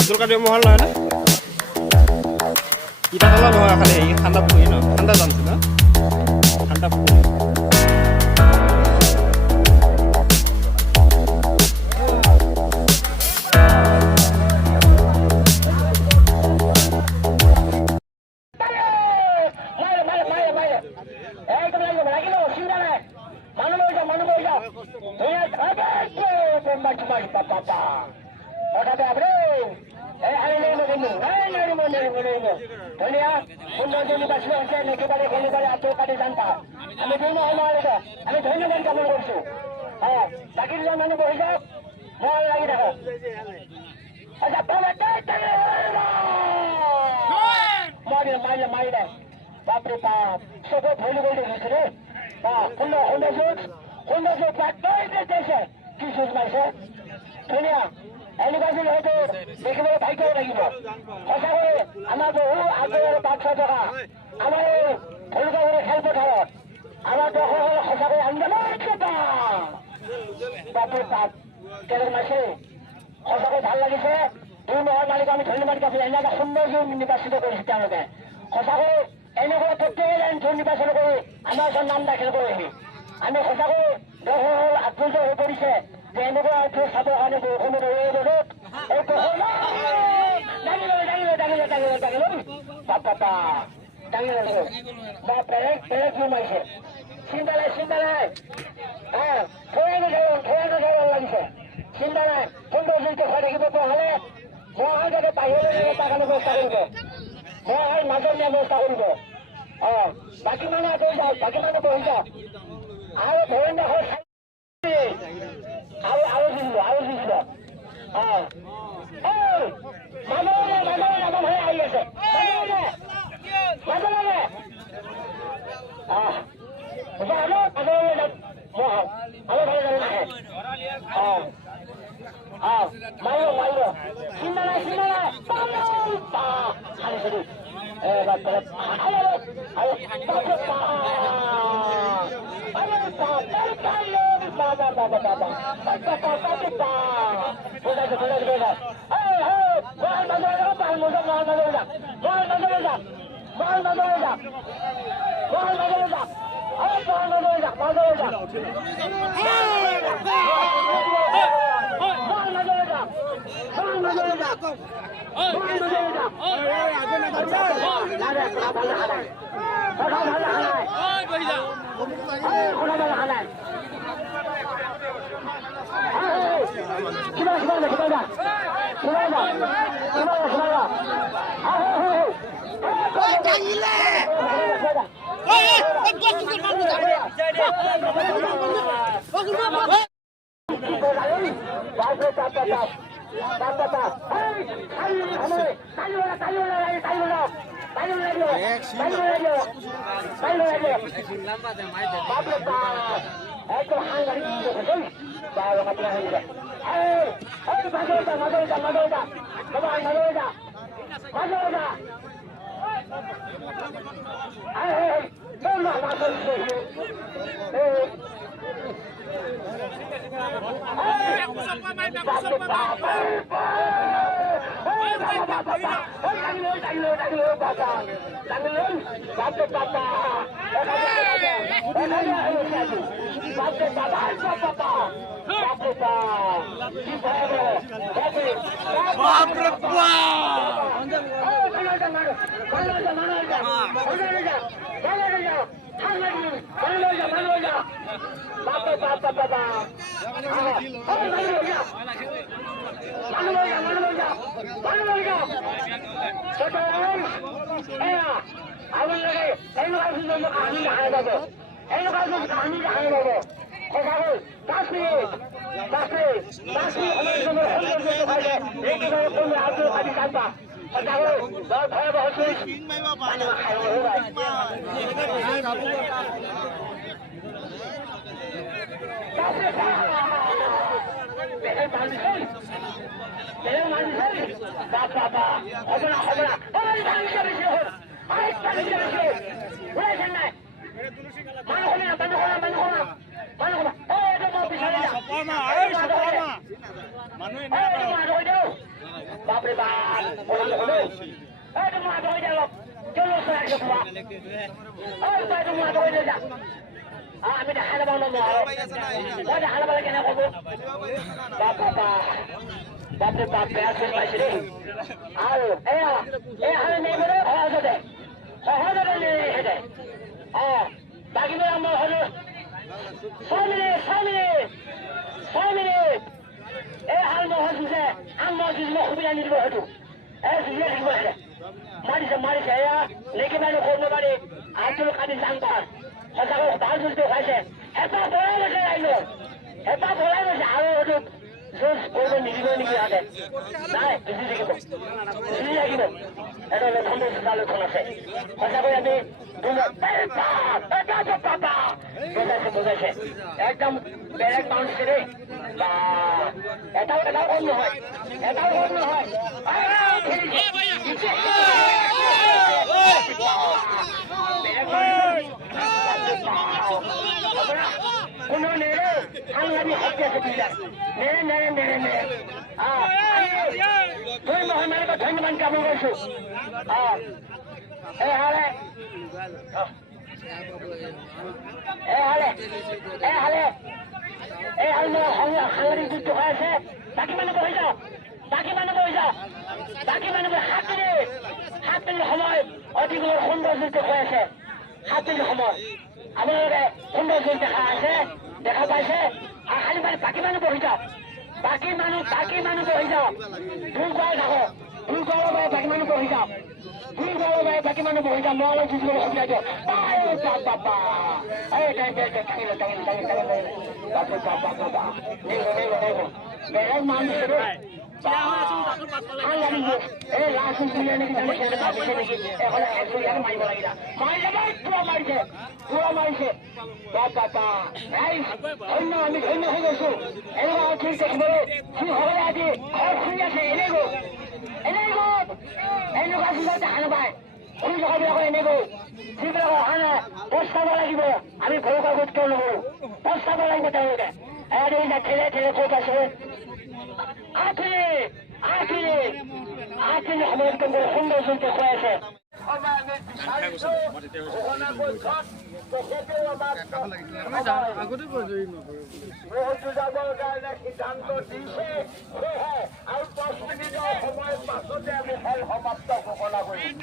আব্দুল কাদেৰ মহল নহয় না ইটাতলা নহয় খালি এই ঠাণ্ডা পুখুৰী ন ঠাণ্ডা জানছে না ঠাণ্ডা পুখুৰী আমি ধন্যবাদ জ্ঞাপন কৰছো হ্যাঁ বাকি মানুষ বহি যাওক মই লাগি থাকক মাৰি দে বাপৰে বাপ চবে ভুলি বলি দিছে ৰে সুন্দৰ সুন্দৰ দিয়েছে কি সুখ মাৰিছে ধুনীয়া এনেকুৱা যদি হয়তো দেখিবলৈ ভাগ্যও লাগিব সঁচাকৈ আমাৰ বহু আগৰ 500 টকা আমাৰ ভুলগাঁৱৰ খেলপথাৰত আমাৰ দৰ্শকসকলে সঁচাকৈ আন্দোলন বাপৰে বাপ তেওঁলোক মাৰিছে সঁচাকৈ ভাল লাগিছে দুই মহৰ মালিক আমি ধন্যবাদ জ্ঞাপন এনে এটা সুন্দৰ জোৰ নিৰ্বাচিত কৰিছে তেওঁলোকে সঁচাকৈ এনেকৈ প্ৰত্যেকে জোৰ নিৰ্বাচন কৰি আমাৰ ওচৰত নাম দাখিল কৰেহি আমি সঁচাকৈ দৰ্শকসকল আপ্লুত হৈ পৰিছে যে এনেকুৱা চাবৰ কাৰণে বৰষুণত এই ৰ'দত এই বেলেগ জোৰ মাৰিছে চিন্তা নাই লাগিছে চিন্তা নাই সুন্দৰ জোৰটো খাই থাকিব পৰা হ'লে মই যাতে বাহিৰলৈ তাৰ কাৰণে ব্যৱস্থা কৰিব মই মাজত নিয়া ব্যৱস্থা কৰিব বাকী মানুহ আঁতৰি যাওক বাকী মানুহ বহি যাওক আৰু ধৰণে আৰু দিছিল মানুহে আহি আছে মাৰিব চিন্তা নাই ওলাইছেন নাই মানুহ বাপৰে বাপ আমি দেখা নাপাওঁ ন মই দেখা নাপালে কেনে ক'ব বাপৰে বাপ বেয়া চোন পাইছে দেই আৰু এয়া নেইবৰে সহজতে নেৰে বাকীবোৰ আমাৰ হলো 6 মিনিট এই হাল নহয় যুঁজে আন মই যুঁজিব সুবিধা নিদিব হয়তো যুঁজিয়ে থাকিব হেৰে মাৰিছে এয়া নেকি মানুহ কৰিব পাৰি আজটো কাটি যাং পাৰ সঁচাকৈ ভাল যুঁজ দেখুৱাইছে এটা বৰাই গৈছে ৰাইজৰ আৰু হয়তো যুঁজ কৰিব নিদিব নেকি ইহঁতে নাই যুঁজি থাকিব এটা লক্ষণ দুটা লক্ষণ আছে সঁচাকৈ আমি বুজাইছে একদম বেলেগ মানুহ দেই এটাও কম নহয় কোনো নেৰে সাংঘাতিক শক্তি আছে পিলাৰ নেৰে মই মহামাৰীক ধন্যবাদ জ্ঞাপন কৰিছো এই হালে সাংঘাতিক যুদ্ধ হৈ আছে বাকী মানুহ বহি যাওঁ বাকী মানুহ 7 মিনিট সময় অতি সুন্দৰ যুদ্ধ হৈ আছে 7 মিনিট সময় আপোনালোকে সুন্দৰ যুদ্ধ দেখা পাইছে আৰু খালি মানে বাকী মানুহ বহি যাওঁ বাকী মানুহ বহি যাওঁ ভুল কৰাই থাকক ভুল কৰাৰ বাবে বাকী মানুহ বহি যাওঁ মই অলপ যুঁজিবলৈ সুবিধা দিয়ক বেলেগ মানুহ আমি ধন্য হৈ গৈছো এনেকুৱা ঠিক দেখিবলৈ সি হ'লে আজি ঘৰ শুই আছে এনেকুৱা চুজা দেখা নাপায় শুই থকাবিলাকৰ এনেকৈ যিবিলাকৰ অহা নাই পস্তাব লাগিব আমি ঘৰুৱা গোট কিয় নকৰো পস্তাব লাগিব তেওঁলোকে ঠেলে ক'ত আছে 8 মিনিট সময়ত সুন্দৰ যুদ্ধ হৈ আছে যাবৰ কাৰণে সিদ্ধান্ত দিছে আৰু 5 মিনিটৰ সময়ৰ পাছতে আমি খেল সমাপ্ত ঘোষণা কৰিম